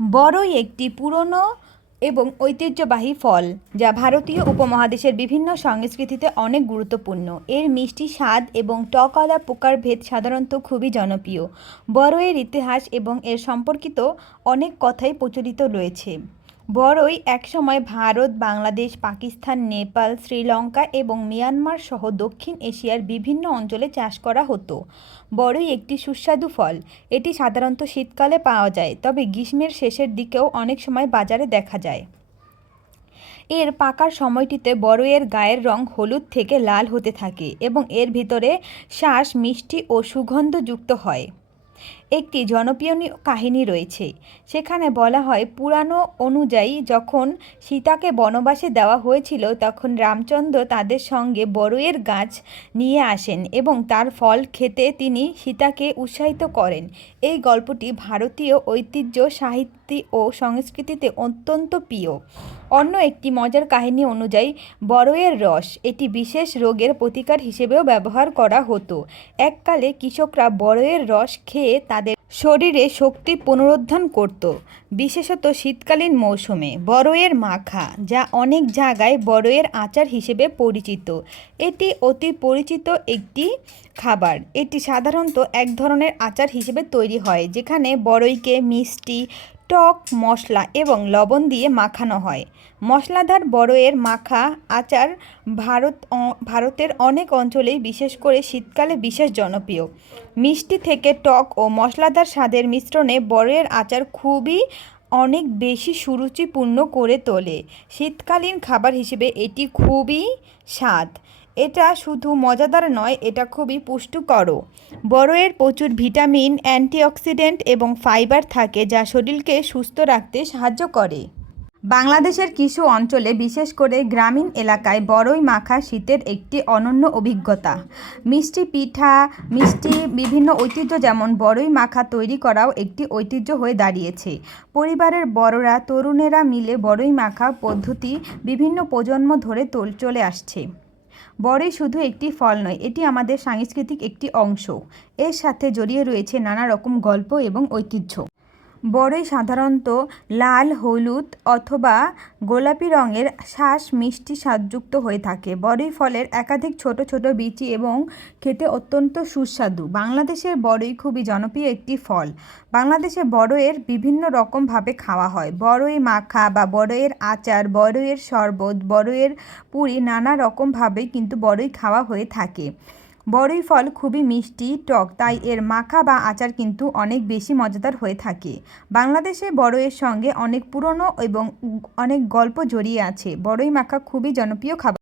বড়ই একটি পুরনো এবং ঐতিহ্যবাহী ফল, যা ভারতীয় উপমহাদেশের বিভিন্ন সংস্কৃতিতে অনেক গুরুত্বপূর্ণ। এর মিষ্টি স্বাদ এবং টকলা পোকার ভেদ সাধারণত খুবই জনপ্রিয়। বড়য়ের ইতিহাস এবং এর সম্পর্কিত অনেক কথাই প্রচলিত রয়েছে। বড়ই একসময় ভারত, বাংলাদেশ, পাকিস্তান, নেপাল, শ্রীলঙ্কা এবং মিয়ানমার সহ দক্ষিণ এশিয়ার বিভিন্ন অঞ্চলে চাষ করা হতো। বড়ই একটি সুস্বাদু ফল। এটি সাধারণত শীতকালে পাওয়া যায়, তবে গ্রীষ্মের শেষের দিকেও অনেক সময় বাজারে দেখা যায়। এর পাকার সময়টিতে বড়ইয়ের গায়ের রং হলুদ থেকে লাল হতে থাকে এবং এর ভিতরে শ্বাস মিষ্টি ও সুগন্ধযুক্ত হয়। একটি জনপ্রিয় কাহিনী রয়েছে। সেখানে বলা হয়, পুরানো অনুযায়ী যখন সীতাকে বনবাসে দেওয়া হয়েছিল, তখন রামচন্দ্র তাদের সঙ্গে বড়ইয়ের গাছ নিয়ে আসেন এবং তার ফল খেতে তিনি সীতাকে উৎসাহিত করেন। এই গল্পটি ভারতীয় ঐতিহ্য সাহিত্য ও সংস্কৃতিতে অত্যন্ত প্রিয়। অন্য একটি মজার কাহিনী অনুযায়ী, বড়ইয়ের রস এটি বিশেষ রোগের প্রতিকার হিসেবেও ব্যবহার করা হতো। এককালে কৃষকরা বড়ইয়ের রস খেয়ে তাদের শরীরে শক্তি পুনরুদ্ধার করত। বিশেষত শীতকালীন মৌসুমে বড়ইয়ের মাখা, যা অনেক জায়গায় বড়ইয়ের আচার হিসেবে পরিচিত। এটি অতি পরিচিত একটি খাবার। এটি সাধারণত এক ধরনের আচার হিসেবে তৈরি হয়, যেখানে বড়ইকে মিষ্টি টক মশলা এবং লবণ দিয়ে মাখানো হয়। মশলাদার বড়ইয়ের মাখা আচার ভারত ভারতের অনেক অঞ্চলেই বিশেষ করে শীতকালে বিশেষ জনপ্রিয়। মিষ্টি থেকে টক ও মশলাদার স্বাদের মিশ্রণে বড়ইয়ের আচার খুবই অনেক বেশি সুরুচিপূর্ণ করে তোলে। শীতকালীন খাবার হিসেবে এটি খুবই স্বাদ। এটা শুধু মজাদার নয়, এটা খুবই পুষ্টিকরও। বড়ইয়ের প্রচুর ভিটামিন, অ্যান্টিঅক্সিডেন্ট এবং ফাইবার থাকে যা শরীরকে সুস্থ রাখতে সাহায্য করে। বাংলাদেশের কিছু অঞ্চলে, বিশেষ করে গ্রামীণ এলাকায়, বড়ই মাখা শীতের একটি অনন্য অভিজ্ঞতা। মিষ্টি পিঠা, মিষ্টি, বিভিন্ন ঐতিহ্য যেমন বড়ই মাখা তৈরি করাও একটি ঐতিহ্য হয়ে দাঁড়িয়েছে। পরিবারের বড়রা, তরুণেরা মিলে বড়ই মাখা পদ্ধতি বিভিন্ন প্রজন্ম ধরে চলে আসছে। বড়ই শুধু একটি ফল নয়, এটি আমাদের সাংস্কৃতিক একটি অংশ। এর সাথে জড়িয়ে রয়েছে নানা রকম গল্প এবং ঐতিহ্য। বড়ই সাধারণত লাল, হলুদ অথবা গোলাপি রঙের শ্বাস মিষ্টি স্বাদযুক্ত হয়ে থাকে। বড়ই ফলের একাধিক ছোট ছোট বিচি এবং খেতে অত্যন্ত সুস্বাদু। বাংলাদেশের বড়ই খুবই জনপ্রিয় একটি ফল। বাংলাদেশে বড়ইয়ের বিভিন্ন রকমভাবে খাওয়া হয়। বড়ই মাখা বা বড়ইয়ের আচার, বড়ইয়ের শরবত, বড়ইয়ের পুরি নানা রকমভাবে কিন্তু বড়ই খাওয়া হয়ে থাকে। বড়ই ফল খুবই মিষ্টি, টক, তাই এর মাখা বা আচার কিন্তু অনেক বেশি মজাদার হয়ে থাকে। বাংলাদেশে বড়ইয়ের সঙ্গে অনেক পুরনো এবং অনেক গল্প জড়িয়ে আছে। বড়ই মাখা খুবই জনপ্রিয় খাবার।